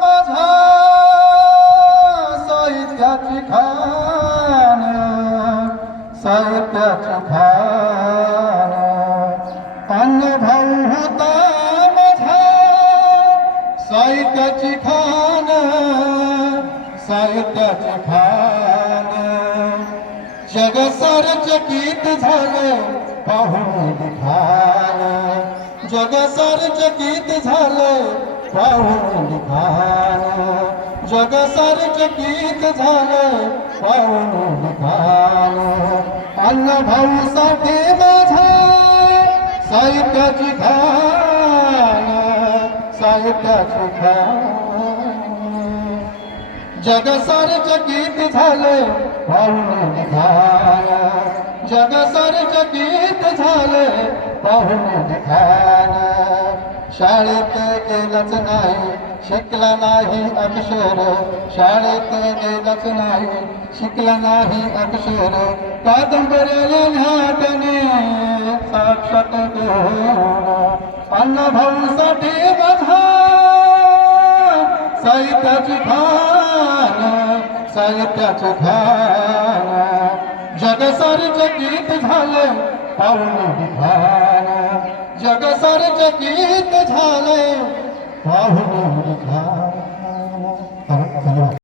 माझा साहित्याची खान साहित्याची खान. अन्न भाऊ होता माझा साहित्याची खान साहित्याची खान. जग चकित झालं पाहून लिखाण जग चकित झालं पाहून निघाल जग गीत झालं पाहून लिखाण अन्न भाऊसाठी माझा साहित्याची घाल साहित्याची खाण जग गीत झाले पाहून निघाया जग गीत झाले पाहून निघाया शाळेत गेलच नाही शिकला नाही अक्षर. शाळेत गेलच नाही शिकला नाही अक्षर. कादंबऱ्याला न्याटने साक्षात घेऊन अन्न भाऊसाठी बघा. साहित्याची खान साहित्याची खान जगसारीचं गीत झालं पाहून विधान जगसर चकित झाले पाहून विधान धन्यवाद.